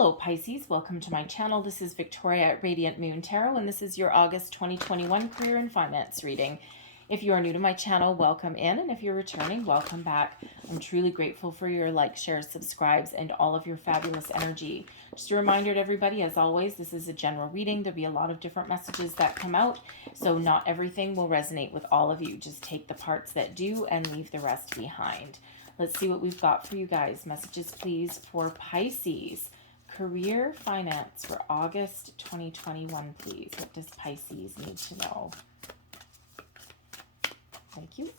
Hello Pisces, welcome to my channel. This is Victoria at Radiant Moon Tarot, and this is your August 2021 career and finance reading. If you are new to my channel, welcome in, and if you're returning, welcome back. I'm truly grateful for your likes, shares, subscribes, and all of your fabulous energy. Just a reminder to everybody, as always, this is a general reading. There'll be a lot of different messages that come out, so not everything will resonate with all of you. Just take the parts that do and leave the rest behind. Let's see what we've got for you guys. Messages, please, for Pisces. Career finance for August 2021, please. What does Pisces need to know? Thank you.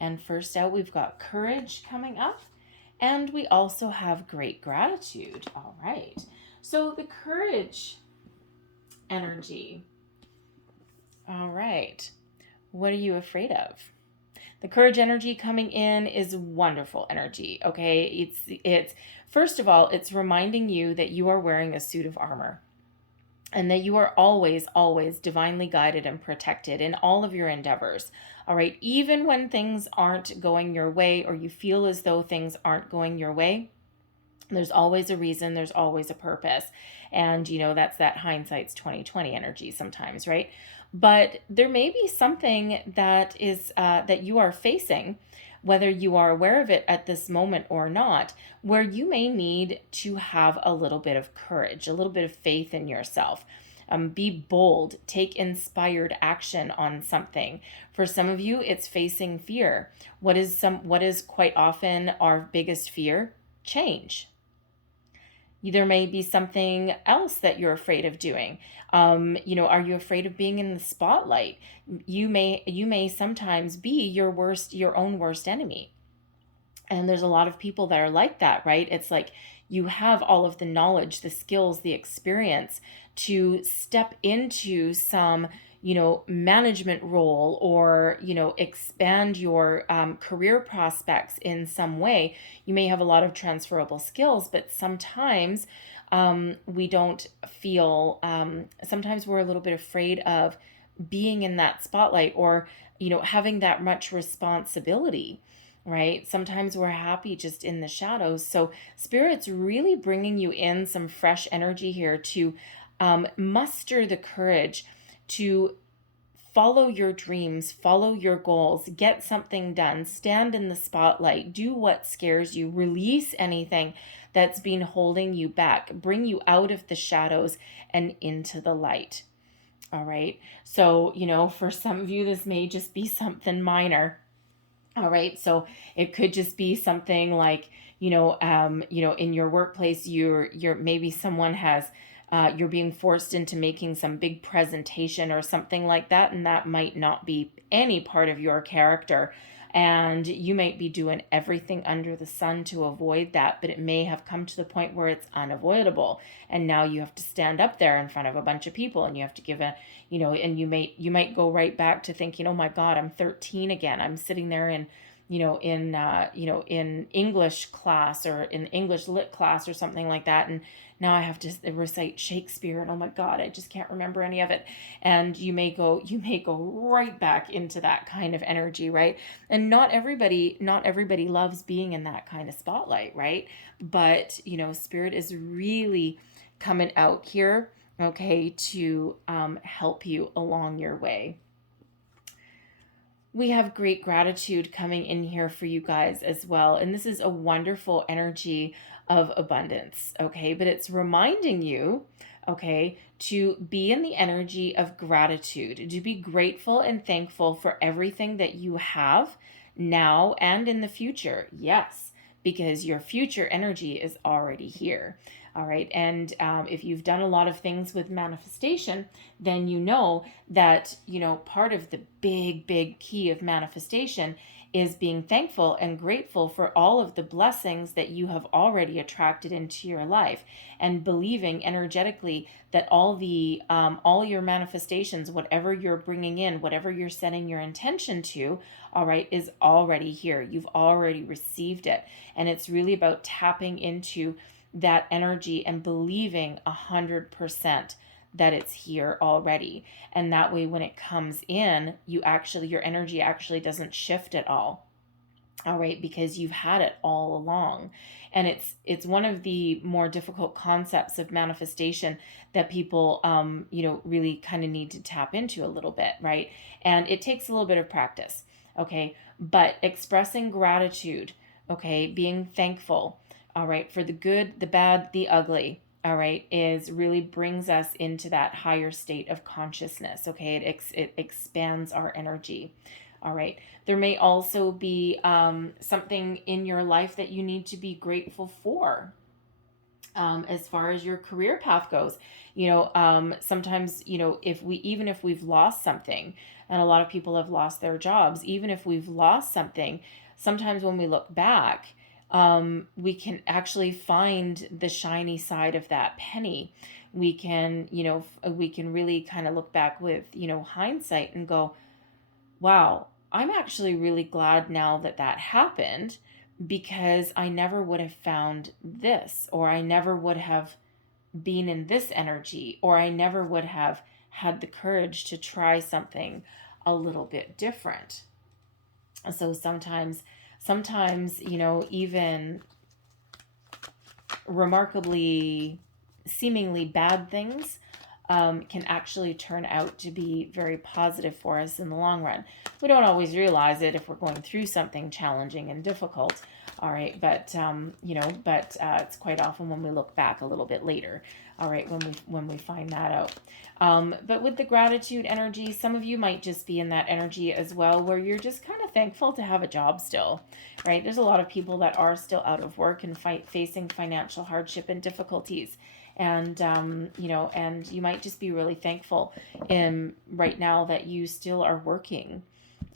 And first out, we've got courage coming up. And we also have great gratitude. All right. So the courage energy. All right. What are you afraid of? The courage energy coming in is wonderful energy, okay? It's first of all, it's reminding you that you are wearing a suit of armor and that you are always, always divinely guided and protected in all of your endeavors, all right? Even when things aren't going your way or you feel as though things aren't going your way, there's always a reason, there's always a purpose. And, you know, that's that hindsight's 2020 energy sometimes, right? But there may be something that is that you are facing, whether you are aware of it at this moment or not, where you may need to have a little bit of courage, a little bit of faith in yourself. Be bold, take inspired action on something. For some of you, it's facing fear. What is quite often our biggest fear? Change. There may be something else that you're afraid of doing. You know, are you afraid of being in the spotlight? You may sometimes be your own worst enemy. And there's a lot of people that are like that, right? It's like you have all of the knowledge, the skills, the experience to step into some, you know, management role or, you know, expand your career prospects in some way. You may have a lot of transferable skills, but sometimes we don't feel, sometimes we're a little bit afraid of being in that spotlight or, you know, having that much responsibility, right? Sometimes we're happy just in the shadows. So Spirit's really bringing you in some fresh energy here to muster the courage to follow your dreams, follow your goals, get something done, stand in the spotlight, do what scares you, release anything that's been holding you back, bring you out of the shadows and into the light. All right. So, you know, for some of you, this may just be something minor. All right. So it could just be something like, you know, in your workplace, you're maybe someone has you're being forced into making some big presentation or something like that, and that might not be any part of your character. And you might be doing everything under the sun to avoid that, but it may have come to the point where it's unavoidable. And now you have to stand up there in front of a bunch of people and you have to give a, you know, and you might go right back to thinking, oh my God, I'm 13 again. I'm sitting there in English class or in English lit class or something like that. And now I have to recite Shakespeare and oh my God, I just can't remember any of it. And you may go right back into that kind of energy, right? And not everybody loves being in that kind of spotlight, right? But, you know, Spirit is really coming out here, okay, to help you along your way. We have great gratitude coming in here for you guys as well. And this is a wonderful energy of abundance, okay? But it's reminding you, okay, to be in the energy of gratitude, to be grateful and thankful for everything that you have now and in the future. Yes, because your future energy is already here. All right. And if you've done a lot of things with manifestation, then you know that, you know, part of the big key of manifestation is being thankful and grateful for all of the blessings that you have already attracted into your life and believing energetically that all your manifestations, whatever you're bringing in, whatever you're setting your intention to, all right, is already here. You've already received it. And it's really about tapping into that energy and believing 100% that it's here already. And that way, when it comes in, your energy actually doesn't shift at all. all right, because you've had it all along. And it's one of the more difficult concepts of manifestation that people really kind of need to tap into a little bit, right? And it takes a little bit of practice, okay? But expressing gratitude, okay, being thankful, all right, for the good, the bad, the ugly, all right, is really brings us into that higher state of consciousness, okay? It expands our energy. All right. There may also be something in your life that you need to be grateful for. As far as your career path goes, sometimes, even if we've lost something, and a lot of people have lost their jobs, even if we've lost something, sometimes when we look back, we can actually find the shiny side of that penny. We can, we can really kind of look back with, hindsight and go, wow, I'm actually really glad now that that happened, because I never would have found this, or I never would have been in this energy, or I never would have had the courage to try something a little bit different. So sometimes, even remarkably, seemingly bad things can actually turn out to be very positive for us in the long run. We don't always realize it if we're going through something challenging and difficult. All right, but it's quite often when we look back a little bit later. All right, when we find that out. But with the gratitude energy, some of you might just be in that energy as well, where you're just kind of thankful to have a job still, right? There's a lot of people that are still out of work and facing financial hardship and difficulties. And and you might just be really thankful right now that you still are working.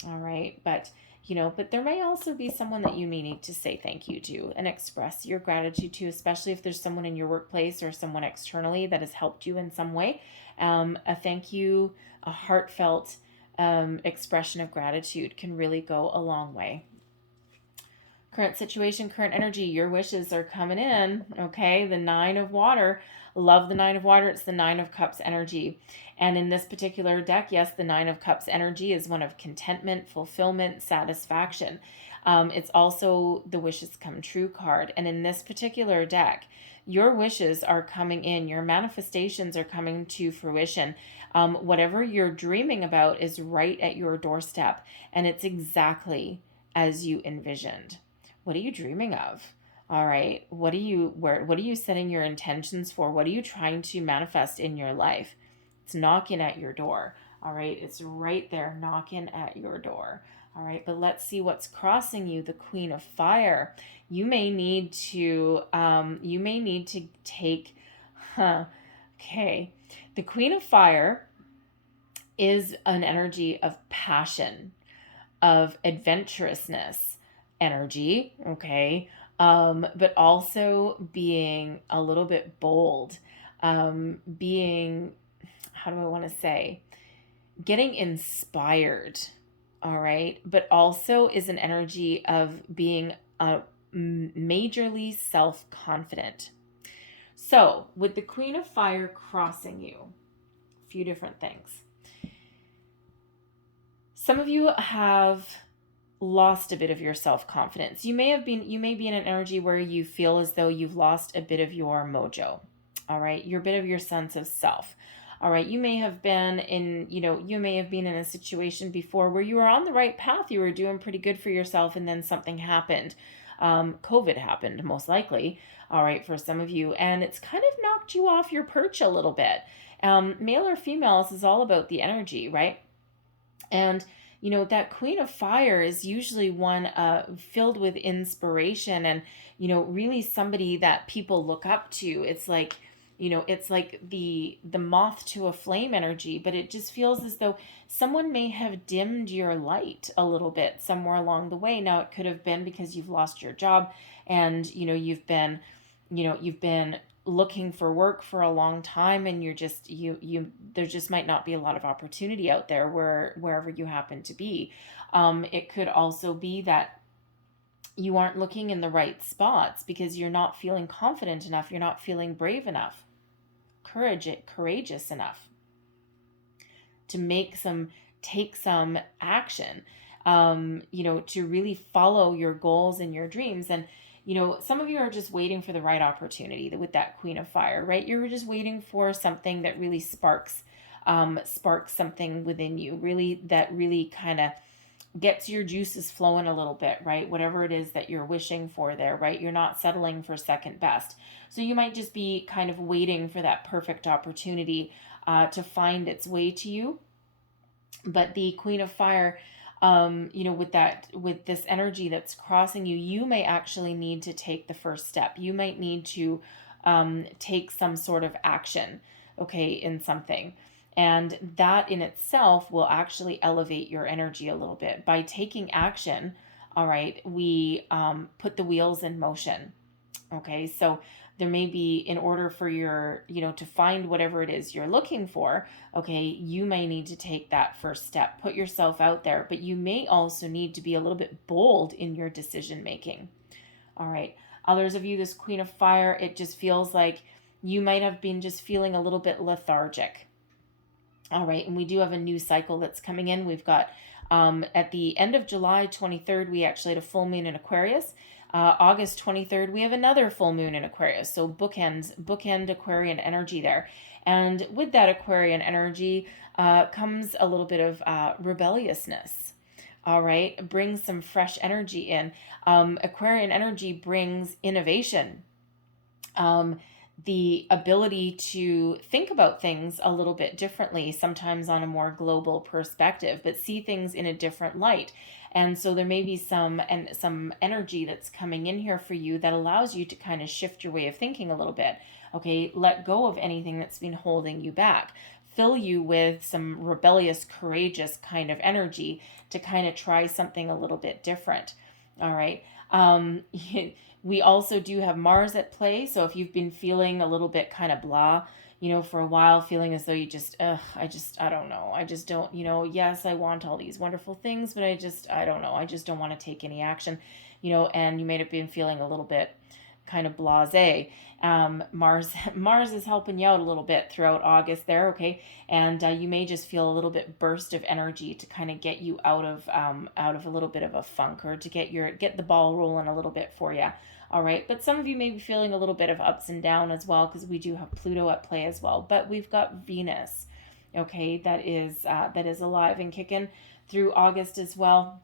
All right, but there may also be someone that you may need to say thank you to and express your gratitude to, especially if there's someone in your workplace or someone externally that has helped you in some way. A thank you, a heartfelt expression of gratitude can really go a long way. Current situation, current energy, your wishes are coming in, okay? The Nine of Water. Love the Nine of Water. It's the Nine of Cups energy. And in this particular deck, yes, the Nine of Cups energy is one of contentment, fulfillment, satisfaction. It's also the wishes come true card. And in this particular deck, your wishes are coming in. Your manifestations are coming to fruition. Whatever you're dreaming about is right at your doorstep. And it's exactly as you envisioned. What are you dreaming of? All right. What are you setting your intentions for? What are you trying to manifest in your life? It's knocking at your door. All right. It's right there knocking at your door. All right. But let's see what's crossing you. The Queen of Fire. You may need to take, okay. The Queen of Fire is an energy of passion, of adventurousness energy, okay, but also being a little bit bold, being, how do I want to say, getting inspired, all right, but also is an energy of being majorly self-confident. So with the Queen of Fire crossing you, a few different things. Some of you have lost a bit of your self-confidence. You may be in an energy where you feel as though you've lost a bit of your mojo. All right, your bit of your sense of self. All right, you may have been in a situation before where you were on the right path. You were doing pretty good for yourself, and then something happened. COVID happened, most likely. All right, for some of you, and it's kind of knocked you off your perch a little bit. Male or female, this is all about the energy, right? And that Queen of Fire is usually one filled with inspiration and, really somebody that people look up to. It's like, it's like the moth to a flame energy, but it just feels as though someone may have dimmed your light a little bit somewhere along the way. Now, it could have been because you've lost your job and, you've been looking for work for a long time, and you're just there just might not be a lot of opportunity out there wherever you happen to be. It could also be that you aren't looking in the right spots because you're not feeling confident enough, you're not feeling brave enough, courageous enough to take some action. to really follow your goals and your dreams. And, some of you are just waiting for the right opportunity with that Queen of Fire, right? You're just waiting for something that really sparks something within you, that really kind of gets your juices flowing a little bit, right? Whatever it is that you're wishing for there, right? You're not settling for second best. So you might just be kind of waiting for that perfect opportunity to find its way to you. But the Queen of Fire, with this energy that's crossing you, you may actually need to take the first step. You might need to take some sort of action, okay, in something. And that in itself will actually elevate your energy a little bit. By taking action, all right, we put the wheels in motion. Okay, so there may be, in order for to find whatever it is you're looking for, okay, you may need to take that first step, put yourself out there, but you may also need to be a little bit bold in your decision making. All right, others of you, this Queen of Fire, it just feels like you might have been just feeling a little bit lethargic. All right, and we do have a new cycle that's coming in. We've got at the end of July 23rd, we actually had a full moon in Aquarius. August 23rd, we have another full moon in Aquarius. So bookend Aquarian energy there. And with that Aquarian energy comes a little bit of rebelliousness. All right, brings some fresh energy in. Aquarian energy brings innovation. The ability to think about things a little bit differently, sometimes on a more global perspective, but see things in a different light. And so there may be some energy that's coming in here for you that allows you to kind of shift your way of thinking a little bit. Okay, let go of anything that's been holding you back. Fill you with some rebellious, courageous kind of energy to kind of try something a little bit different. All right. We also do have Mars at play. So if you've been feeling a little bit kind of blah, for a while, feeling as though you just, I don't know. I just don't, yes, I want all these wonderful things, but I don't know. I just don't want to take any action, and you may have been feeling a little bit kind of blasé. Mars is helping you out a little bit throughout August there, okay? And you may just feel a little bit burst of energy to kind of get you out of a little bit of a funk, or to get the ball rolling a little bit for you. All right, but some of you may be feeling a little bit of ups and down as well, because we do have Pluto at play as well. But we've got Venus, okay, that is alive and kicking through August as well.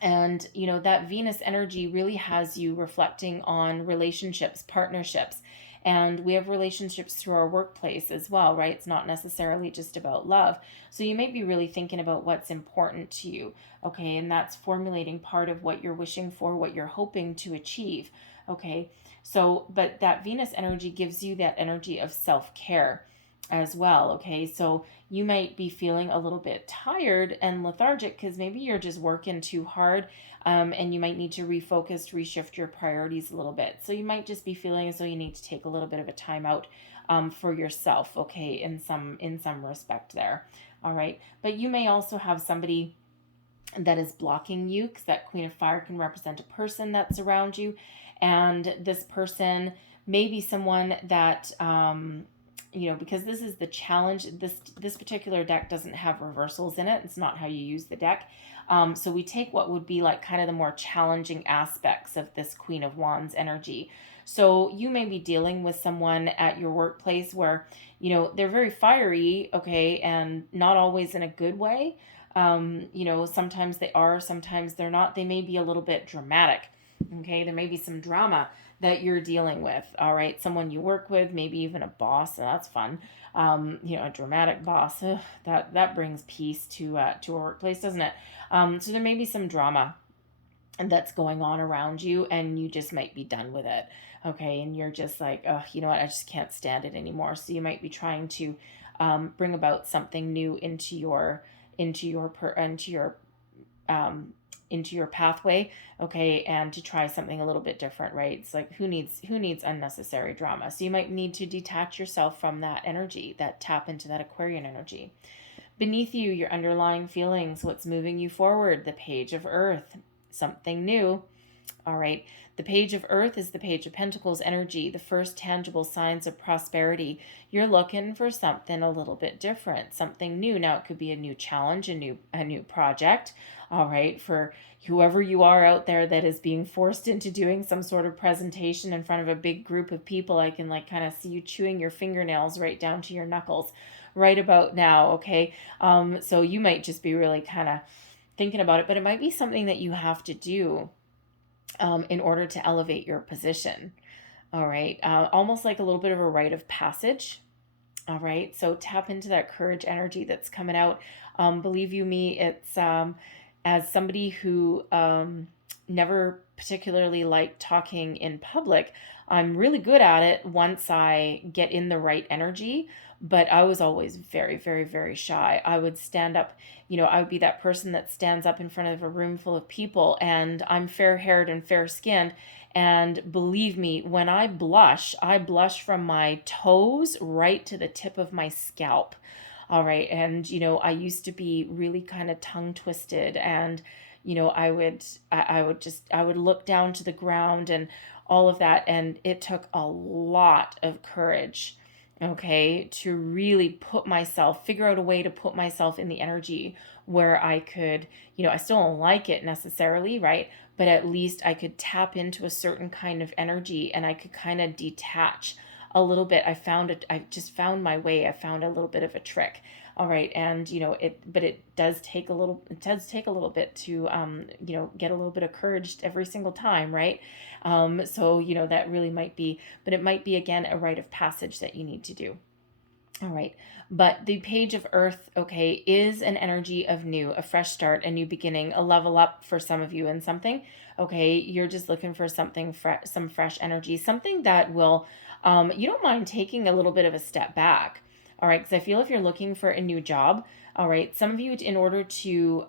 And, that Venus energy really has you reflecting on relationships, partnerships. And we have relationships through our workplace as well, right? It's not necessarily just about love. So you may be really thinking about what's important to you, okay? And that's formulating part of what you're wishing for, what you're hoping to achieve, okay? So, but that Venus energy gives you that energy of self-care as well, okay? So you might be feeling a little bit tired and lethargic because maybe you're just working too hard, and you might need to refocus, reshift your priorities a little bit. So you might just be feeling as though you need to take a little bit of a time out for yourself, okay, in some respect there. All right, but you may also have somebody that is blocking you, because that Queen of Fire can represent a person that's around you, and this person may be someone that because this is the challenge. This particular deck doesn't have reversals in it. It's not how you use the deck. So we take what would be like kind of the more challenging aspects of this Queen of Wands energy. So you may be dealing with someone at your workplace where, they're very fiery, okay, and not always in a good way. Sometimes they are, sometimes they're not. They may be a little bit dramatic, okay? There may be some drama that you're dealing with, all right? Someone you work with, maybe even a boss, and that's fun. A dramatic boss, that brings peace to a workplace, doesn't it? So there may be some drama that's going on around you, and you just might be done with it, okay? And you're just like, oh, you know what? I just can't stand it anymore. So you might be trying to bring about something new into your pathway, okay, and to try something a little bit different, right? It's like, who needs unnecessary drama? So you might need to detach yourself from that energy, that tap into that Aquarian energy. Beneath you, your underlying feelings, what's moving you forward, the Page of Earth, something new. All right, The Page of Earth is the Page of Pentacles energy, the first tangible signs of prosperity. You're looking for something a little bit different, something new. Now, it could be a new challenge, a new project, all right, for whoever you are out there that is being forced into doing some sort of presentation in front of a big group of people. I can like kind of see you chewing your fingernails right down to your knuckles right about now, okay? So you might just be really kind of thinking about it, but it might be something that you have to do in order to elevate your position. All right. Almost like a little bit of a rite of passage. All right. So tap into that courage energy that's coming out. Believe you me, it's as somebody who never particularly liked talking in public, I'm really good at it once I get in the right energy. But I was always very, very, very shy. I would stand up, I would be that person that stands up in front of a room full of people, and I'm fair haired and fair skinned. And believe me, when I blush from my toes right to the tip of my scalp. All right. And, I used to be really kind of tongue twisted, and, I would look down to the ground and all of that. And it took a lot of courage, okay, to really figure out a way to put myself in the energy where I could, I still don't like it necessarily, right? But at least I could tap into a certain kind of energy and I could kind of detach a little bit. I just found my way. I found a little bit of a trick. All right. And, but it does take a little bit to, get a little bit of courage every single time. Right. So, that really might be, but it might be again, a rite of passage that you need to do. All right. But the Page of Earth, okay, is an energy of new, a fresh start, a new beginning, a level up for some of you in something. Okay. You're just looking for something, some fresh energy, something that will, you don't mind taking a little bit of a step back. All right. Because I feel if you're looking for a new job, all right, some of you, in order to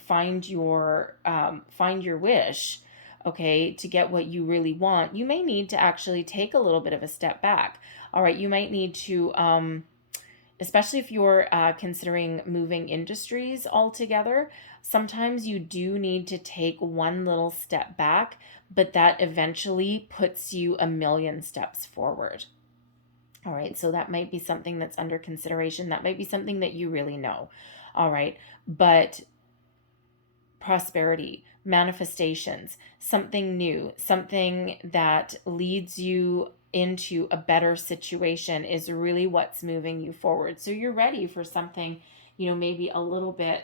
find your wish, okay, to get what you really want, you may need to actually take a little bit of a step back. All right, you might need to, especially if you're considering moving industries altogether, sometimes you do need to take one little step back, but that eventually puts you a million steps forward. All right, so that might be something that's under consideration. That might be something that you really know. All right, but prosperity, manifestations, something new, something that leads you into a better situation is really what's moving you forward. So you're ready for something, maybe a little bit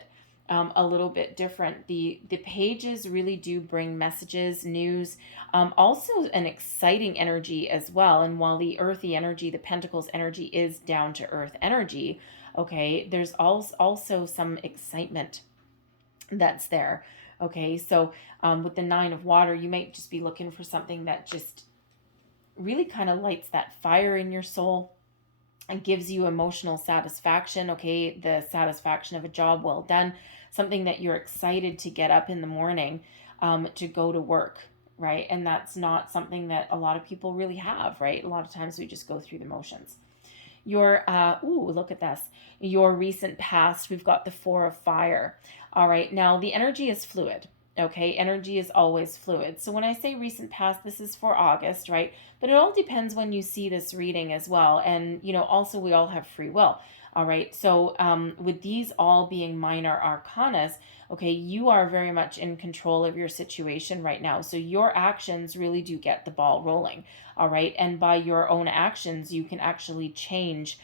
different. The pages really do bring messages, news, also an exciting energy as well. And while the earthy energy, the Pentacles energy, is down to earth energy, okay, there's also some excitement that's there. Okay, so with the Nine of Water, you might just be looking for something that just really kind of lights that fire in your soul and gives you emotional satisfaction. Okay, the satisfaction of a job well done, something that you're excited to get up in the morning to go to work, right? And that's not something that a lot of people really have, right? A lot of times we just go through the motions. Your, look at this. Your recent past, we've got the Four of Fire. All right, now the energy is fluid. Okay, energy is always fluid. So when I say recent past, this is for August, right? But it all depends when you see this reading as well. And, also we all have free will. All right, so with these all being minor arcanas, okay, you are very much in control of your situation right now. So your actions really do get the ball rolling. All right, and by your own actions, you can actually change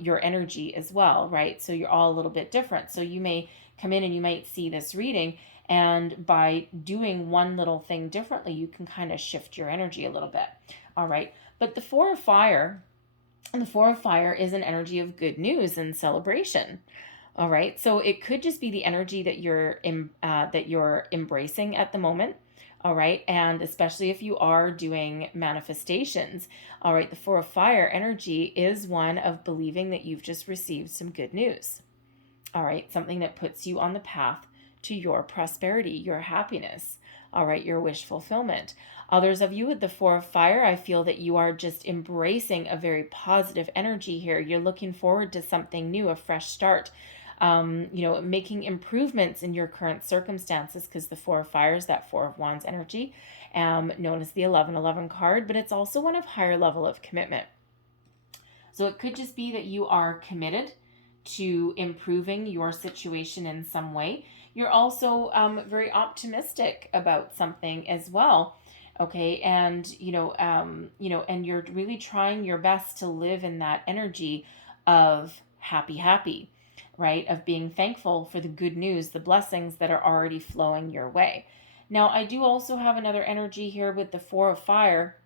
your energy as well, right? So you're all a little bit different. So you may come in and you might see this reading, and by doing one little thing differently, you can kind of shift your energy a little bit. All right. But the Four of Fire, and the Four of Fire is an energy of good news and celebration. All right. So it could just be the energy that you're embracing at the moment. All right. And especially if you are doing manifestations. All right. The Four of Fire energy is one of believing that you've just received some good news. All right. Something that puts you on the path to your prosperity, your happiness, all right, your wish fulfillment. Others of you with the Four of Fire, I feel that you are just embracing a very positive energy here. You're looking forward to something new, a fresh start, making improvements in your current circumstances, because the Four of Fire is that Four of Wands energy. known as the 1111 card, but it's also one of higher level of commitment. So it could just be that you are committed to improving your situation in some way. You're also very optimistic about something as well. Okay, and and you're really trying your best to live in that energy of happy, right? Of being thankful for the good news, the blessings that are already flowing your way. Now, I do also have another energy here with the Four of Fire,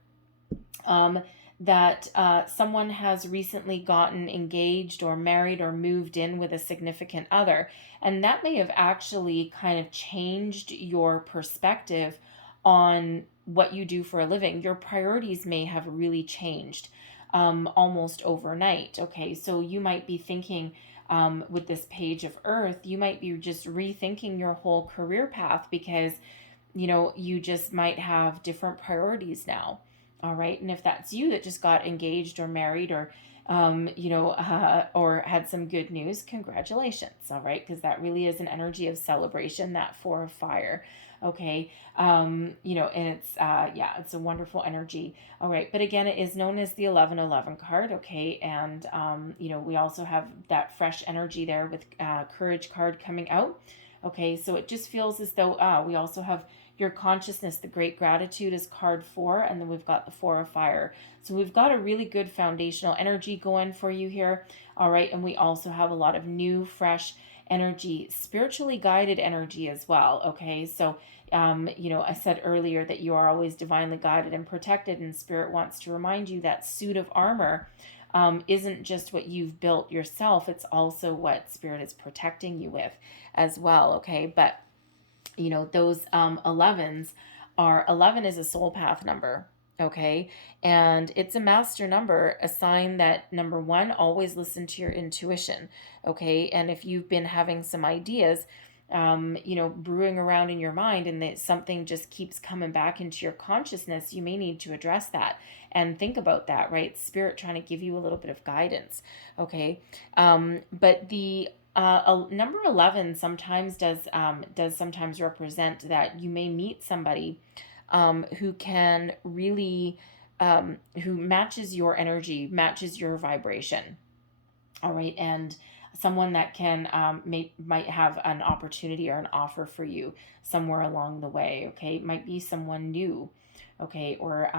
that someone has recently gotten engaged or married or moved in with a significant other. And that may have actually kind of changed your perspective on what you do for a living. Your priorities may have really changed almost overnight. Okay, so you might be thinking, with this Page of Earth, you might be just rethinking your whole career path because, you just might have different priorities now. All right. And if that's you that just got engaged or married or, or had some good news, congratulations. All right. Because that really is an energy of celebration, that Four of Fire. Okay. And it's, it's a wonderful energy. All right. But again, it is known as the 1111 card. Okay. And, we also have that fresh energy there with Courage card coming out. Okay. So it just feels as though we also have your consciousness, the Great Gratitude is card 4, and then we've got the Four of Fire. So we've got a really good foundational energy going for you here. All right. And we also have a lot of new, fresh energy, spiritually guided energy as well. Okay. So, I said earlier that you are always divinely guided and protected, and Spirit wants to remind you that suit of armor isn't just what you've built yourself. It's also what Spirit is protecting you with as well. Okay. But those 11s are, 11 is a soul path number. Okay. And it's a master number, a sign that, number one, always listen to your intuition. Okay. And if you've been having some ideas, brewing around in your mind, and that something just keeps coming back into your consciousness, you may need to address that and think about that, right? Spirit trying to give you a little bit of guidance. Okay. But the number 11 sometimes does sometimes represent that you may meet somebody who can really who matches your energy, matches your vibration. All right. And someone that can might have an opportunity or an offer for you somewhere along the way. Okay. It might be someone new. Okay. Or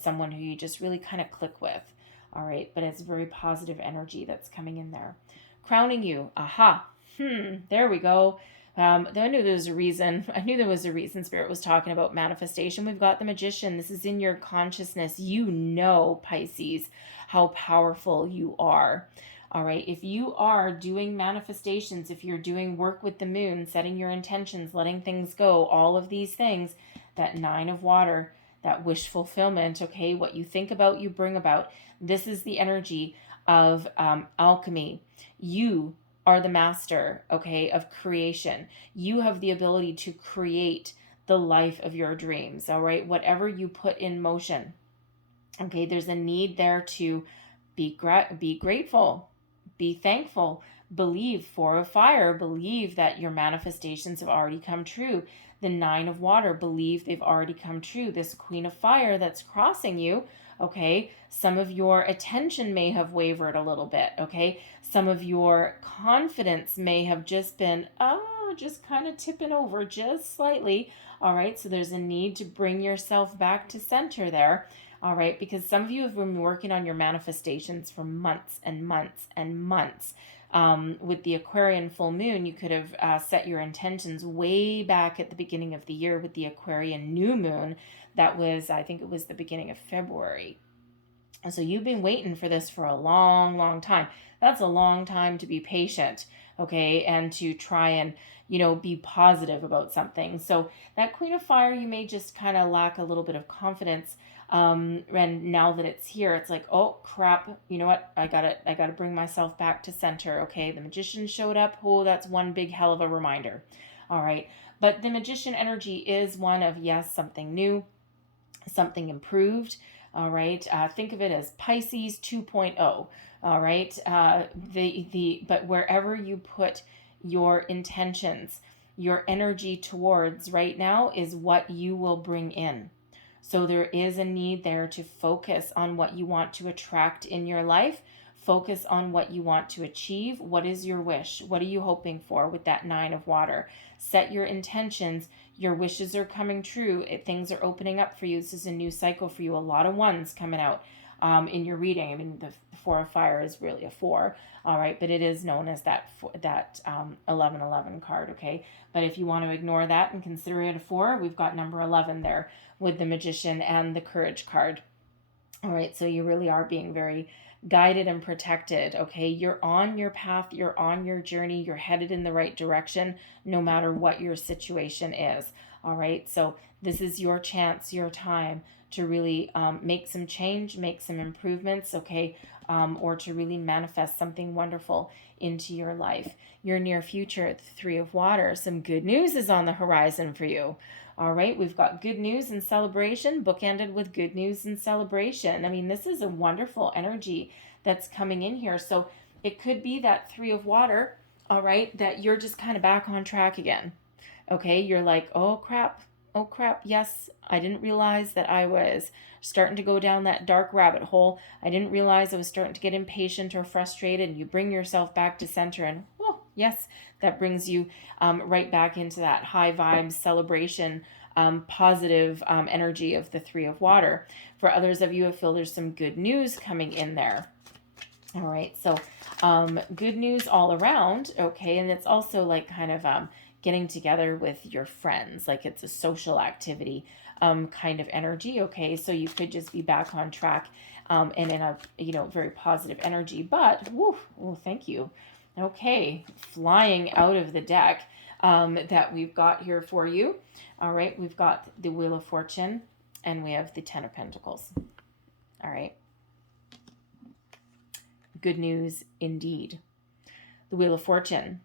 someone who you just really kind of click with. All right. But it's very positive energy that's coming in there. Crowning you. Aha. There we go. I knew there was a reason. I knew there was a reason Spirit was talking about manifestation. We've got the Magician. This is in your consciousness. Pisces, how powerful you are. All right. If you are doing manifestations, if you're doing work with the moon, setting your intentions, letting things go, all of these things, that 9 of Water, that wish fulfillment, okay, what you think about, you bring about. This is the energy of alchemy. You are the master, okay, of creation. You have the ability to create the life of your dreams, all right? Whatever you put in motion, okay, there's a need there to be grateful, be thankful, believe. 4 of Fire, believe that your manifestations have already come true. The 9 of Water, believe they've already come true. This Queen of Fire that's crossing you, okay, some of your attention may have wavered a little bit, okay? Some of your confidence may have just been, just kind of tipping over just slightly, all right? So there's a need to bring yourself back to center there, all right? Because some of you have been working on your manifestations for months and months and months. With the Aquarian full moon, you could have set your intentions way back at the beginning of the year. With the Aquarian new moon, that was, I think it was the beginning of February. And so you've been waiting for this for a long, long time. That's a long time to be patient, okay, and to try and, be positive about something. So that Queen of Fire, you may just kind of lack a little bit of confidence. And now that it's here, it's like, oh crap, you know what? I gotta bring myself back to center. Okay, the Magician showed up. Oh, that's one big hell of a reminder. All right. But the Magician energy is one of, yes, something new, something improved. All right. Think of it as Pisces 2.0. All right. But wherever you put your intentions, your energy towards right now is what you will bring in. So there is a need there to focus on what you want to attract in your life. Focus on what you want to achieve. What is your wish? What are you hoping for with that 9 of water? Set your intentions. Your wishes are coming true. Things are opening up for you. This is a new cycle for you. A lot of ones coming out in your reading. I mean, the 4 of fire is really a 4, all right, but it is known as that 1111 card, okay? But if you want to ignore that and consider it a 4, we've got number 11 there with the magician and the courage card. All right, so you really are being very guided and protected, okay? You're on your path, you're on your journey, you're headed in the right direction, no matter what your situation is, all right? So this is your chance, your time to really make some change, make some improvements, okay? Or to really manifest something wonderful into your life. Your near future, the 3 of water, some good news is on the horizon for you. All right, we've got good news and celebration, bookended with good news and celebration. I mean, this is a wonderful energy that's coming in here. So it could be that 3 of water, all right, that you're just kind of back on track again. Okay, you're like, oh crap, yes, I didn't realize that I was starting to go down that dark rabbit hole. I didn't realize I was starting to get impatient or frustrated, and you bring yourself back to center, and oh, yes, that brings you right back into that high vibes celebration, positive energy of the 3 of water. For others of you, I feel there's some good news coming in there. All right, so good news all around, okay, and it's also like kind of getting together with your friends, like it's a social activity kind of energy, okay, so you could just be back on track and in a, very positive energy, but, woo, oh, thank you. Okay, flying out of the deck that we've got here for you. All right, we've got the Wheel of Fortune and we have the 10 of Pentacles. All right. Good news indeed. The Wheel of Fortune.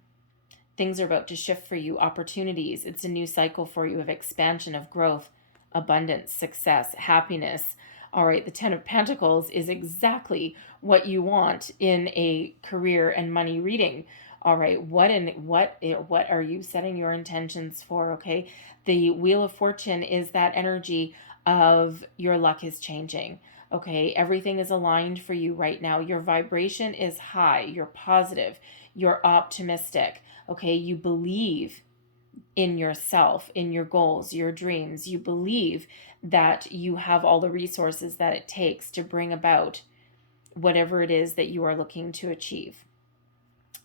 Things are about to shift for you. Opportunities. It's a new cycle for you of expansion, of growth, abundance, success, happiness. All right, the 10 of Pentacles is exactly what you want in a career and money reading. All right, what are you setting your intentions for, okay? The Wheel of Fortune is that energy of your luck is changing. Okay, everything is aligned for you right now. Your vibration is high. You're positive. You're optimistic. Okay, you believe in yourself, in your goals, your dreams. You believe that you have all the resources that it takes to bring about whatever it is that you are looking to achieve.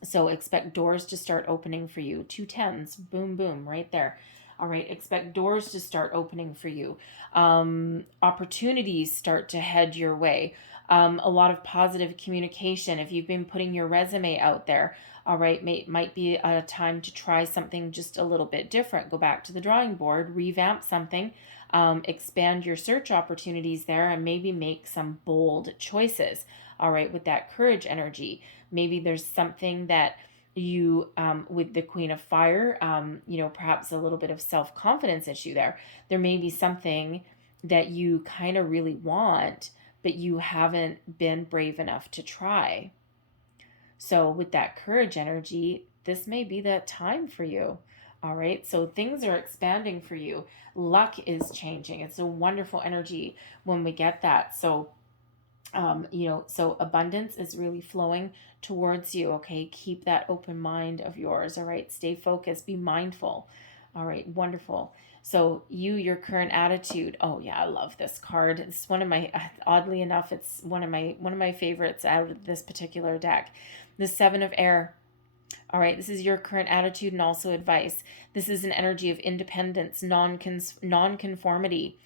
So expect doors to start opening for you. 2 10s, boom, boom, right there. All right, expect doors to start opening for you. Opportunities start to head your way. A lot of positive communication. If you've been putting your resume out there, all right, might be a time to try something just a little bit different. Go back to the drawing board, revamp something, expand your search opportunities there, and maybe make some bold choices. All right, with that courage energy. Maybe there's something that you with the Queen of Fire, perhaps a little bit of self-confidence issue there. There may be something that you kind of really want, but you haven't been brave enough to try. So with that courage energy, this may be that time for you. All right, so things are expanding for you. Luck is changing. It's a wonderful energy when we get that. So so abundance is really flowing towards you. Okay, keep that open mind of yours. All right, stay focused, be mindful. All right, wonderful. So your current attitude. Oh yeah, I love this card. It's one of my, oddly enough, it's one of my favorites out of this particular deck. The 7 of Air. All right, this is your current attitude and also advice. This is an energy of independence, non-conformity,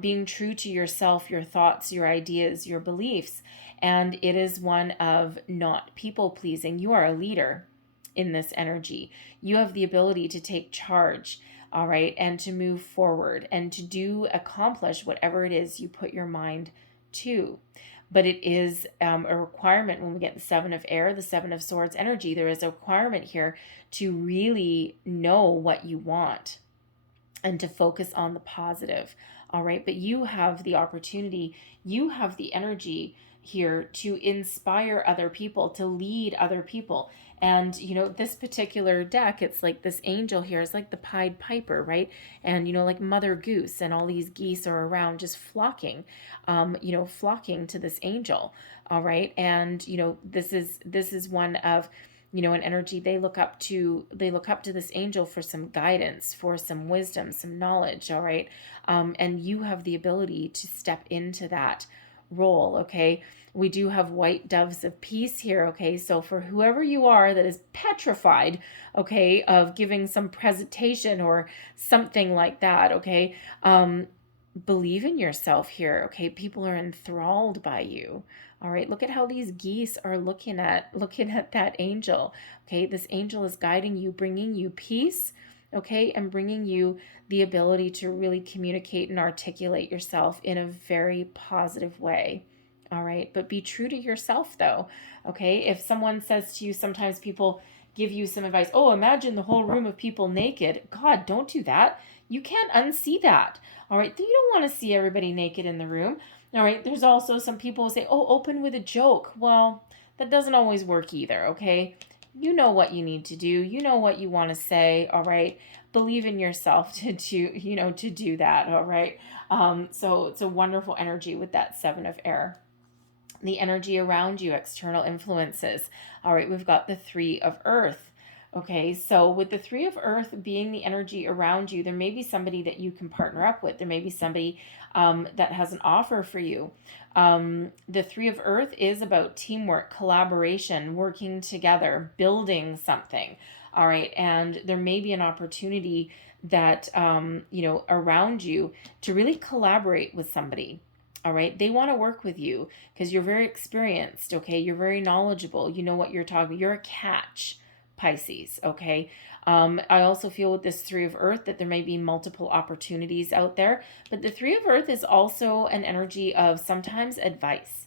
being true to yourself, your thoughts, your ideas, your beliefs. And it is one of not people-pleasing. You are a leader in this energy. You have the ability to take charge, all right, and to move forward and to accomplish whatever it is you put your mind to. But it is a requirement when we get the 7 of Air, the 7 of Swords energy. There is a requirement here to really know what you want and to focus on the positive. All right, but you have the opportunity, you have the energy here to inspire other people, to lead other people. And, this particular deck, it's like this angel here is like the Pied Piper, right? And, like Mother Goose, and all these geese are around just flocking, flocking to this angel. All right. And, this is one of, an energy they look up to this angel for some guidance, for some wisdom, some knowledge. All right. And you have the ability to step into that role. Okay. We do have white doves of peace here. Okay. So for whoever you are that is petrified, okay, of giving some presentation or something like that. Okay. Believe in yourself here. Okay. People are enthralled by you. All right, look at how these geese are looking at that angel. Okay, this angel is guiding you, bringing you peace, okay, and bringing you the ability to really communicate and articulate yourself in a very positive way. All right, but be true to yourself though. Okay, if someone says to you, sometimes people give you some advice. Oh, imagine the whole room of people naked. God, don't do that. You can't unsee that. All right, you don't want to see everybody naked in the room. All right, there's also some people who say, oh, open with a joke. Well, that doesn't always work either, okay? You know what you need to do. You know what you want to say, all right? Believe in yourself to do that, all right? So it's a wonderful energy with that Seven of Air. The energy around you, external influences. All right, we've got the Three of Earth. Okay, so with the Three of Earth being the energy around you, there may be somebody that you can partner up with. There may be somebody that has an offer for you. The Three of Earth is about teamwork, collaboration, working together, building something. All right, and there may be an opportunity that, around you to really collaborate with somebody. All right, they want to work with you because you're very experienced. Okay, you're very knowledgeable. You know what you're talking about. You're a catch, Pisces. Okay. I also feel with this Three of Earth that there may be multiple opportunities out there, but the Three of Earth is also an energy of sometimes advice,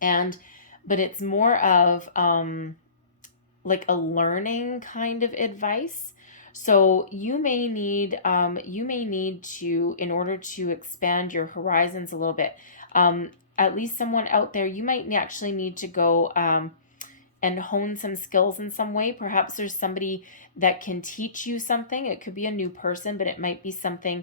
but it's more of like a learning kind of advice. So you may need to, in order to expand your horizons a little bit, at least someone out there, you might actually need to go and hone some skills in some way. Perhaps there's somebody that can teach you something. It could be a new person, but it might be something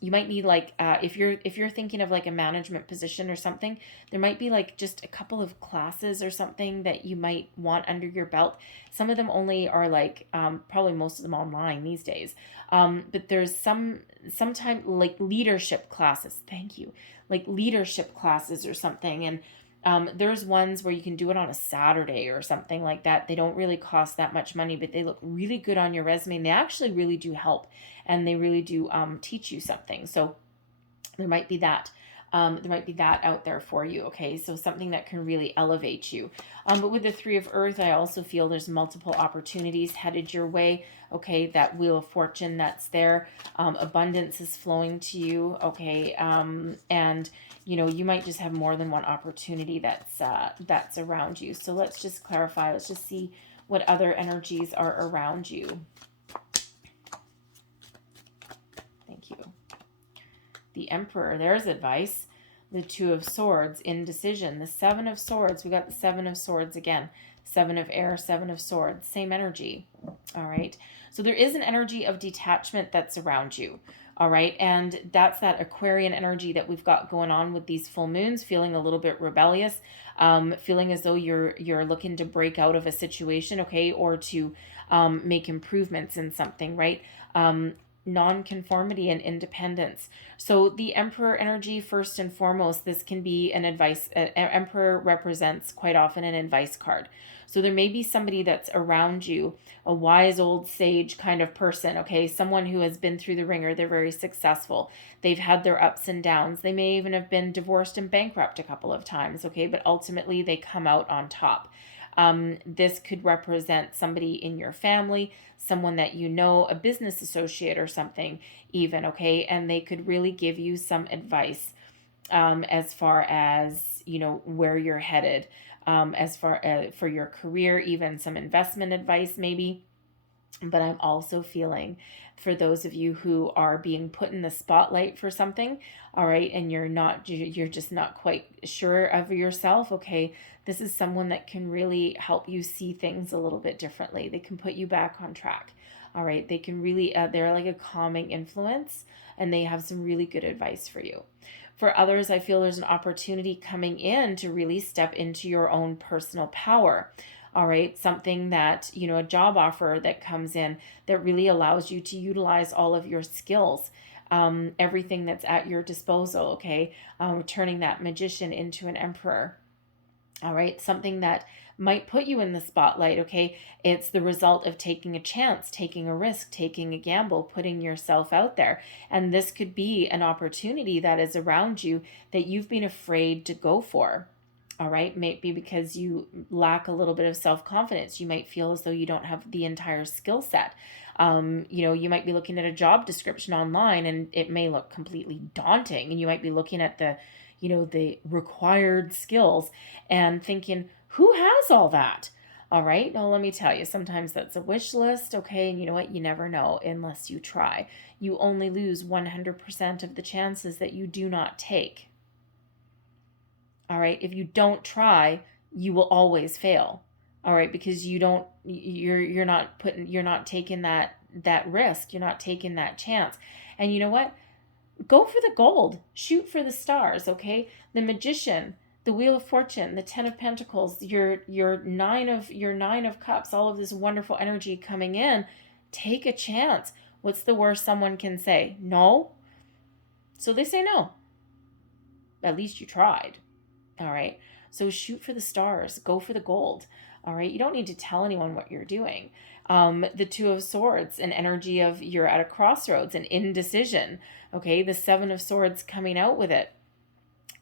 you might need, like if you're thinking of like a management position or something, there might be like just a couple of classes or something that you might want under your belt. Some of them only are like probably most of them online these days, but there's sometime like leadership classes. Thank you, like leadership classes or something. And there's ones where you can do it on a Saturday or something like that. They don't really cost that much money, but they look really good on your resume, and they actually really do help, and they really do teach you something. So there might be that. There might be that out there for you, okay? So something that can really elevate you. But with the Three of Earth, I also feel there's multiple opportunities headed your way, okay? That Wheel of Fortune that's there. Abundance is flowing to you, okay? And you might just have more than one opportunity that's around you. So let's just clarify. Let's just see what other energies are around you. Thank you. The Emperor, there's advice. The Two of Swords, indecision. The Seven of Swords, we got the Seven of Swords again. Seven of Air, Seven of Swords, same energy. All right. So there is an energy of detachment that's around you. All right. And that's that Aquarian energy that we've got going on with these full moons, feeling a little bit rebellious, feeling as though you're looking to break out of a situation, okay, or to make improvements in something, right? Non-conformity and independence. So the Emperor energy, first and foremost, this can be an advice. Emperor represents quite often an advice card. So there may be somebody that's around you, a wise old sage kind of person, okay? Someone who has been through the ringer. They're very successful. They've had their ups and downs. They may even have been divorced and bankrupt a couple of times, okay? But ultimately they come out on top. This could represent somebody in your family, someone that you know, a business associate or something even, okay? And they could really give you some advice as far as, where you're headed, as far as for your career, even some investment advice maybe. But I'm also feeling for those of you who are being put in the spotlight for something, all right, and you're just not quite sure of yourself, okay, this is someone that can really help you see things a little bit differently. They can put you back on track, all right. They can really, they're like a calming influence, and they have some really good advice for you. For others, I feel there's an opportunity coming in to really step into your own personal power. All right, something that, a job offer that comes in that really allows you to utilize all of your skills, everything that's at your disposal, okay? Turning that magician into an emperor. All right, something that might put you in the spotlight, okay? It's the result of taking a chance, taking a risk, taking a gamble, putting yourself out there. And this could be an opportunity that is around you that you've been afraid to go for. All right, maybe because you lack a little bit of self-confidence. You might feel as though you don't have the entire skill set. You might be looking at a job description online and it may look completely daunting. And you might be looking at the required skills and thinking, who has all that? All right. Well, let me tell you, sometimes that's a wish list. Okay. And you know what? You never know unless you try. You only lose 100% of the chances that you do not take. All right. If you don't try, you will always fail. All right. Because you're not taking that risk. You're not taking that chance. And you know what? Go for the gold. Shoot for the stars, okay? The Magician, the Wheel of Fortune, the Ten of Pentacles, your nine of Cups, all of this wonderful energy coming in. Take a chance. What's the worst someone can say? No. So they say no. At least you tried. All right. So shoot for the stars. Go for the gold. All right. You don't need to tell anyone what you're doing. The Two of Swords, an energy of you're at a crossroads, an indecision. Okay. The Seven of Swords coming out with it.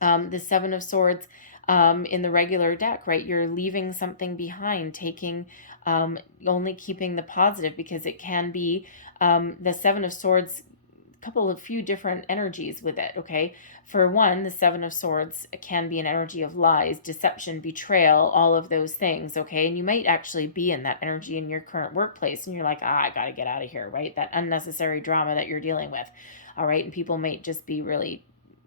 The Seven of Swords in the regular deck, right? You're leaving something behind, taking, only keeping the positive, because it can be the Seven of Swords, few different energies with it, okay? For one, the Seven of Swords can be an energy of lies, deception, betrayal, all of those things, okay? And you might actually be in that energy in your current workplace, and you're like, I gotta get out of here, right? That unnecessary drama that you're dealing with, all right? And people might just be really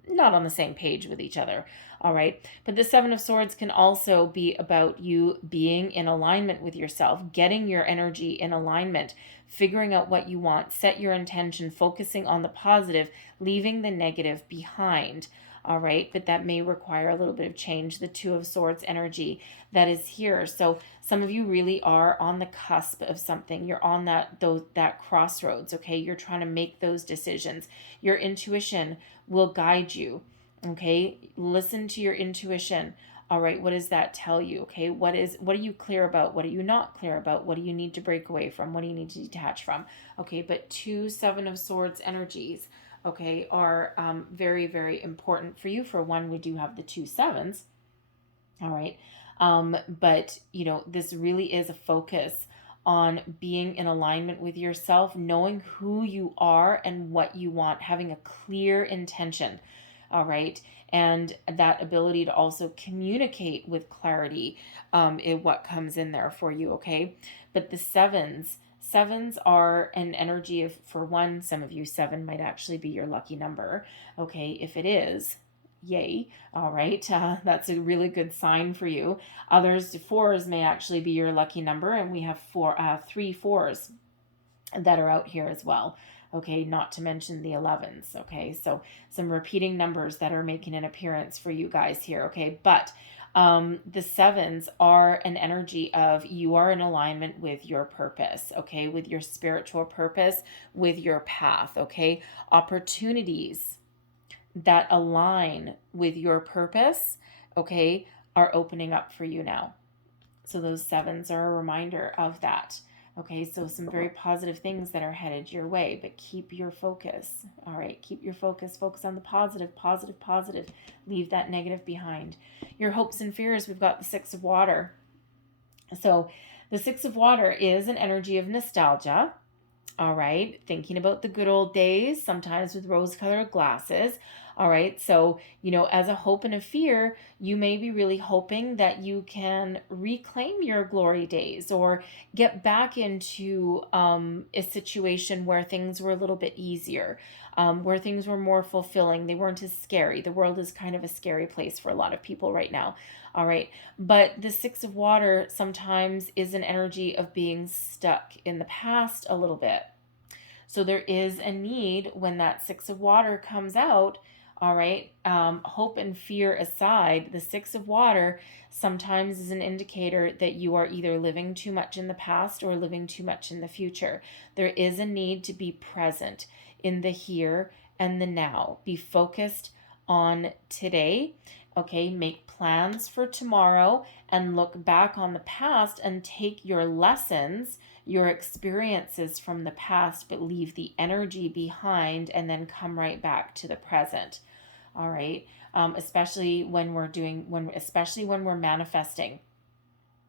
not on the same page with each other, all right? But the Seven of Swords can also be about you being in alignment with yourself, getting your energy in alignment, figuring out what you want, set your intention, focusing on the positive, leaving the negative behind, all right? But that may require a little bit of change. The Two of Swords energy that is here. So some of you really are on the cusp of something. You're on that crossroads, okay? You're trying to make those decisions. Your intuition will guide you, okay? Listen to your intuition. All right, what does that tell you? Okay, what are you clear about? What are you not clear about? What do you need to break away from? What do you need to detach from? Okay, but two Seven of Swords energies, okay, are very, very important for you. For one, we do have the two sevens, all right, but this really is a focus on being in alignment with yourself, knowing who you are and what you want, having a clear intention, all right, and that ability to also communicate with clarity in what comes in there for you, okay? But the sevens are an energy of, for one, some of you, 7 might actually be your lucky number, okay? If it is, yay, all right, that's a really good sign for you. Others, 4s may actually be your lucky number, and we have 3 4s that are out here as well, okay, not to mention the 11s, okay? So some repeating numbers that are making an appearance for you guys here, okay? But the 7s are an energy of you are in alignment with your purpose, okay, with your spiritual purpose, with your path, okay? Opportunities that align with your purpose, okay, are opening up for you now. So those 7s are a reminder of that. Okay, so some very positive things that are headed your way, but keep your focus. All right, keep your focus. Focus on the positive, positive, positive. Leave that negative behind. Your hopes and fears, we've got the 6 of Water. So the 6 of Water is an energy of nostalgia. All right. Thinking about the good old days, sometimes with rose-colored glasses. All right. So, as a hope and a fear, you may be really hoping that you can reclaim your glory days or get back into a situation where things were a little bit easier, where things were more fulfilling. They weren't as scary. The world is kind of a scary place for a lot of people right now. All right. But the Six of Water sometimes is an energy of being stuck in the past a little bit. So there is a need when that Six of Water comes out. All right. Hope and fear aside, the Six of Water sometimes is an indicator that you are either living too much in the past or living too much in the future. There is a need to be present in the here and the now. Be focused on today. Okay, make plans for tomorrow and look back on the past and take your lessons, your experiences from the past, but leave the energy behind and then come right back to the present. All right, especially when we're manifesting.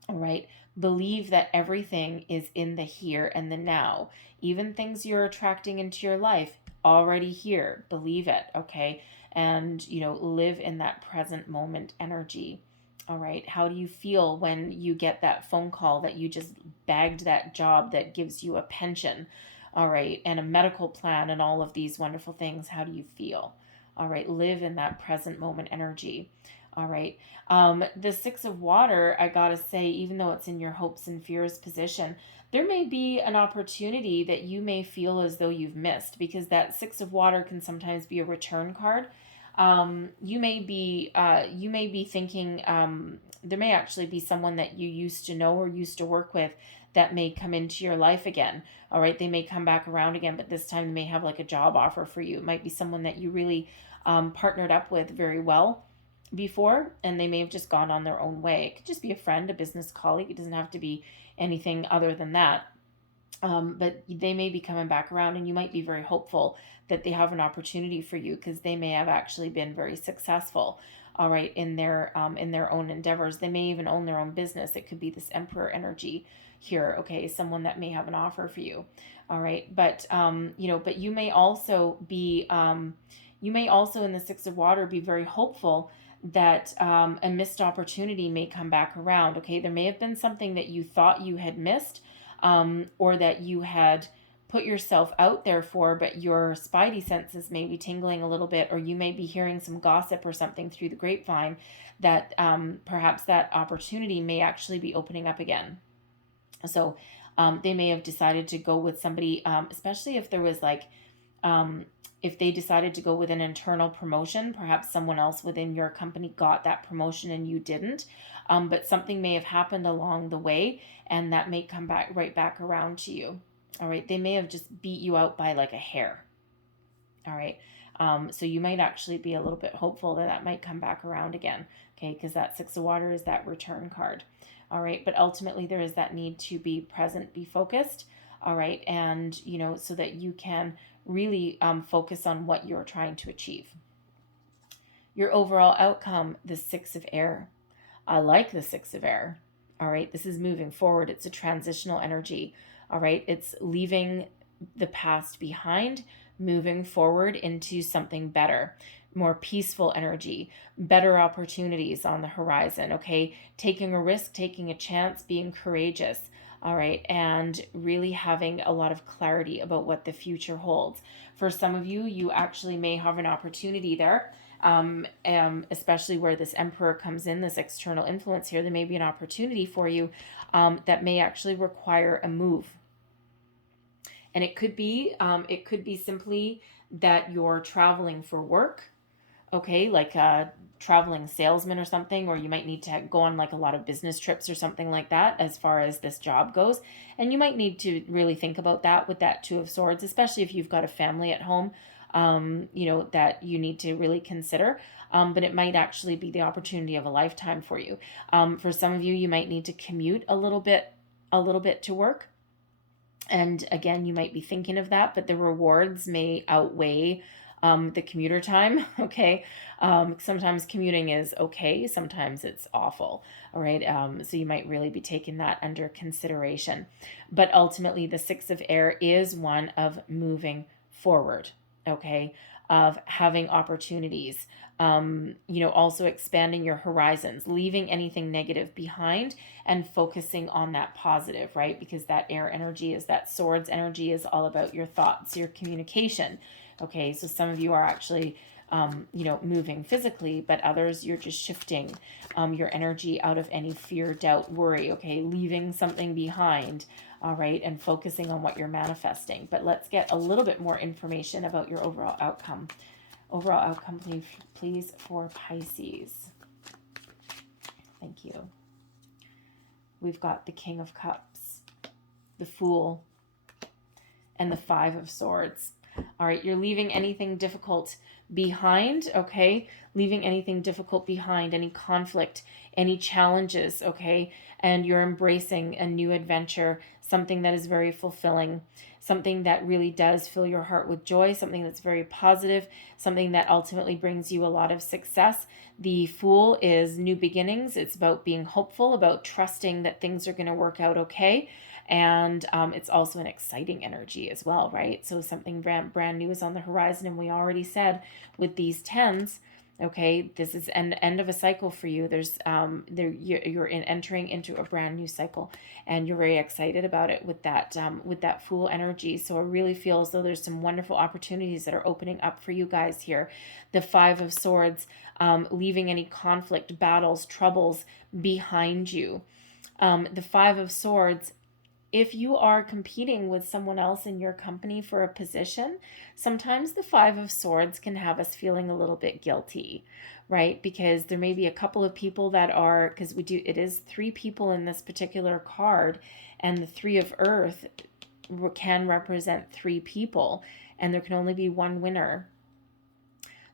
All right, believe that everything is in the here and the now. Even things you're attracting into your life already here. Believe it. Okay, and live in that present moment energy. All right, how do you feel when you get that phone call that you just bagged that job that gives you a pension, all right, and a medical plan and all of these wonderful things? How do you feel? All right, live in that present moment energy. All right, the Six of Water, I gotta say, even though it's in your hopes and fears position, there may be an opportunity that you may feel as though you've missed, because that Six of Water can sometimes be a return card. You may be thinking, there may actually be someone that you used to know or used to work with that may come into your life again. All right, they may come back around again, but this time they may have like a job offer for you. It might be someone that you really partnered up with very well before, and they may have just gone on their own way. It could just be a friend, a business colleague. It doesn't have to be anything other than that. But they may be coming back around, and you might be very hopeful that they have an opportunity for you, because they may have actually been very successful, all right, in their own endeavors. They may even own their own business. It could be this Emperor energy here, okay, someone that may have an offer for you, all right. But but you may also in the Six of Water be very hopeful that a missed opportunity may come back around. Okay, there may have been something that you thought you had missed, or that you had put yourself out there for, but your spidey senses may be tingling a little bit, or you may be hearing some gossip or something through the grapevine that perhaps that opportunity may actually be opening up again. So they may have decided to go with somebody, especially if there was like, if they decided to go with an internal promotion, perhaps someone else within your company got that promotion and you didn't. But something may have happened along the way, and that may come back right back around to you. All right. They may have just beat you out by like a hair. All right. So you might actually be a little bit hopeful that that might come back around again. Okay. Because that Six of Water is that return card. All right. But ultimately there is that need to be present, be focused. All right. And, so that you can really focus on what you're trying to achieve. Your overall outcome, the Six of Air. I like the Six of Air. All right. This is moving forward. It's a transitional energy. All right. It's leaving the past behind, moving forward into something better, more peaceful energy, better opportunities on the horizon. Okay. Taking a risk, taking a chance, being courageous. All right. And really having a lot of clarity about what the future holds. For some of you, you actually may have an opportunity there. Especially where this Emperor comes in, this external influence here, there may be an opportunity for you that may actually require a move. And it could be simply that you're traveling for work, okay, like a traveling salesman or something, or you might need to go on like a lot of business trips or something like that as far as this job goes. And you might need to really think about that with that Two of Swords, especially if you've got a family at home, that you need to really consider. But it might actually be the opportunity of a lifetime for you. For some of you, you might need to commute a little bit to work. And again, you might be thinking of that, but the rewards may outweigh the commuter time. Okay. Sometimes commuting is okay. Sometimes it's awful. All right. So you might really be taking that under consideration. But ultimately, the Six of Air is one of moving forward. Okay. Of having opportunities, also expanding your horizons, leaving anything negative behind and focusing on that positive, right? Because that air energy is that swords energy is all about your thoughts, your communication. Okay, so some of you are actually, moving physically, but others you're just shifting your energy out of any fear, doubt, worry, okay, leaving something behind. All right, and focusing on what you're manifesting. But let's get a little bit more information about your overall outcome. Overall outcome, please, for Pisces. Thank you. We've got the King of Cups, the Fool, and the Five of Swords. All right, you're leaving anything difficult behind, okay? Leaving anything difficult behind, any conflict, any challenges, okay? And you're embracing a new adventure, something that is very fulfilling, something that really does fill your heart with joy, something that's very positive, something that ultimately brings you a lot of success. The Fool is new beginnings. It's about being hopeful, about trusting that things are going to work out okay. And it's also an exciting energy as well, right? So something brand new is on the horizon. And we already said with these tens, okay, this is an end of a cycle for you. You're entering into a brand new cycle, and you're very excited about it with that Fool energy. So I really feel as though there's some wonderful opportunities that are opening up for you guys here. The Five of Swords, leaving any conflict, battles, troubles behind you. The Five of Swords, if you are competing with someone else in your company for a position, sometimes the Five of Swords can have us feeling a little bit guilty, right? Because there may be a couple of people that are, because it is three people in this particular card, and the Three of Earth can represent three people, and there can only be one winner.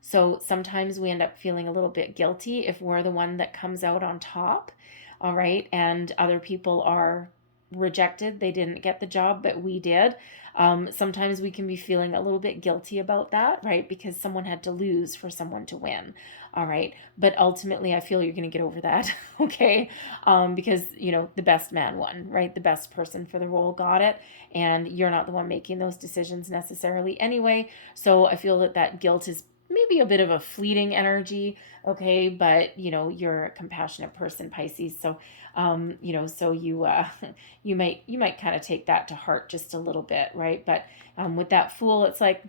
So sometimes we end up feeling a little bit guilty if we're the one that comes out on top, all right? And other people are rejected. They didn't get the job, but we did. Sometimes we can be feeling a little bit guilty about that, right? Because someone had to lose for someone to win. All right. But ultimately, I feel you're going to get over that. Okay. Because, the best man won, right? The best person for the role got it. And you're not the one making those decisions necessarily anyway. So I feel that guilt is maybe a bit of a fleeting energy, okay, but you're a compassionate person, Pisces, so so you might kind of take that to heart just a little bit, right? But with that Fool, it's like,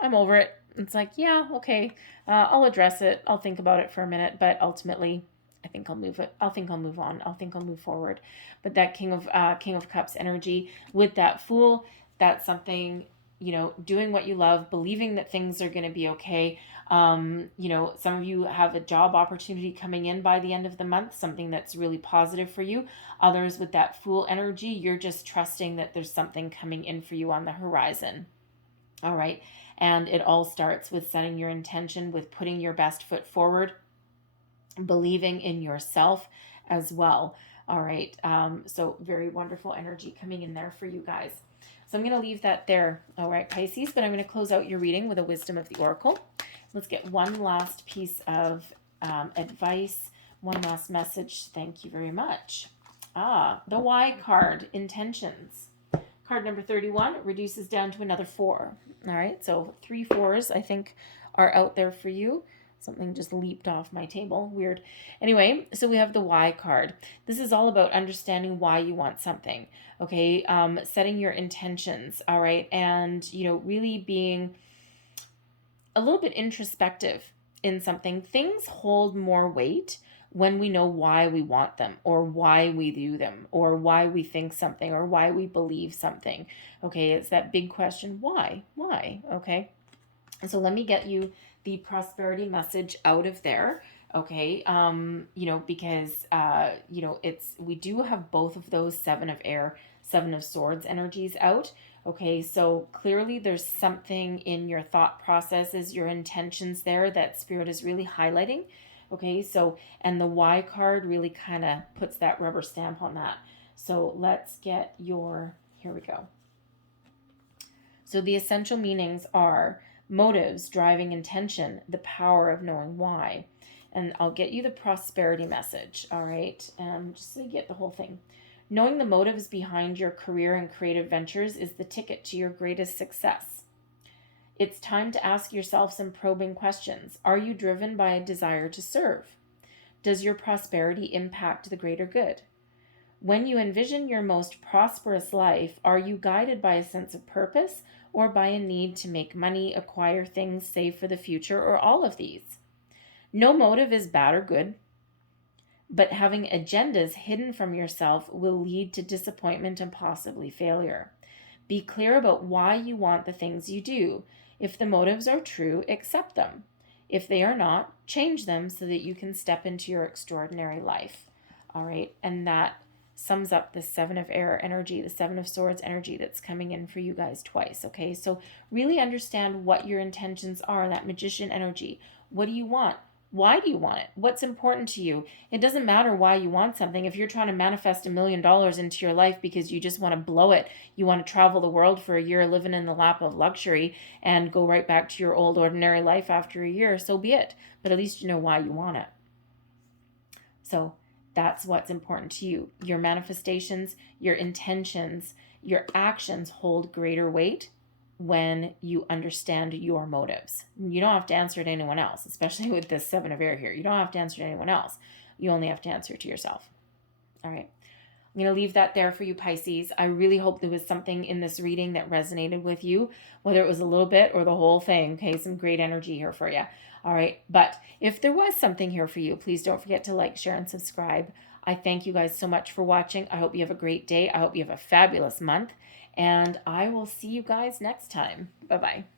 I'm over it. It's like, yeah, okay, I'll address it, I'll think about it for a minute, but ultimately I think I'll move on. I think I'll move forward. But that King of Cups energy with that Fool, that's something, doing what you love, believing that things are going to be okay. Some of you have a job opportunity coming in by the end of the month, something that's really positive for you. Others with that Fool energy, you're just trusting that there's something coming in for you on the horizon. All right. And it all starts with setting your intention, with putting your best foot forward, believing in yourself as well. All right. So very wonderful energy coming in there for you guys. So I'm going to leave that there. All right, Pisces, but I'm going to close out your reading with a wisdom of the oracle. Let's get one last piece of advice, one last message. Thank you very much. The Y card, intentions. Card number 31 reduces down to another 4. All right, so 3 4s I think are out there for you. Something just leaped off my table. Weird. Anyway, so we have the Y card. This is all about understanding why you want something. Okay, setting your intentions. All right, and really being a little bit introspective in something. Things hold more weight when we know why we want them, or why we do them, or why we think something, or why we believe something. Okay, it's that big question, why? Okay, and so let me get you the prosperity message out of there, okay? Because we do have both of those 7 of air, 7 of swords energies out. Okay, so clearly there's something in your thought processes, your intentions there that Spirit is really highlighting. Okay, so, and the Y card really kind of puts that rubber stamp on that. So let's get here we go. So the essential meanings are motives, driving intention, the power of knowing why. And I'll get you the prosperity message, all right? Just so you get the whole thing. Knowing the motives behind your career and creative ventures is the ticket to your greatest success. It's time to ask yourself some probing questions. Are you driven by a desire to serve? Does your prosperity impact the greater good? When you envision your most prosperous life, are you guided by a sense of purpose or by a need to make money, acquire things, save for the future, or all of these? No motive is bad or good, but having agendas hidden from yourself will lead to disappointment and possibly failure. Be clear about why you want the things you do. If the motives are true, accept them. If they are not, change them so that you can step into your extraordinary life. All right, and that sums up the Seven of Air energy, the Seven of Swords energy that's coming in for you guys twice, okay? So really understand what your intentions are, that Magician energy. What do you want? Why do you want it? What's important to you? It doesn't matter why you want something. If you're trying to manifest $1 million into your life because you just want to blow it, you want to travel the world for a year living in the lap of luxury and go right back to your old ordinary life after a year, so be it. But at least you know why you want it. So that's what's important to you. Your manifestations, your intentions, your actions hold greater weight when you understand your motives. You don't have to answer to anyone else, especially with this Seven of Air here. You don't have to answer to anyone else. You only have to answer to yourself. All right. I'm going to leave that there for you, Pisces. I really hope there was something in this reading that resonated with you, whether it was a little bit or the whole thing. Okay, some great energy here for you. All right, but if there was something here for you, please don't forget to like, share, and subscribe. I thank you guys so much for watching. I hope you have a great day. I hope you have a fabulous month. And I will see you guys next time. Bye-bye.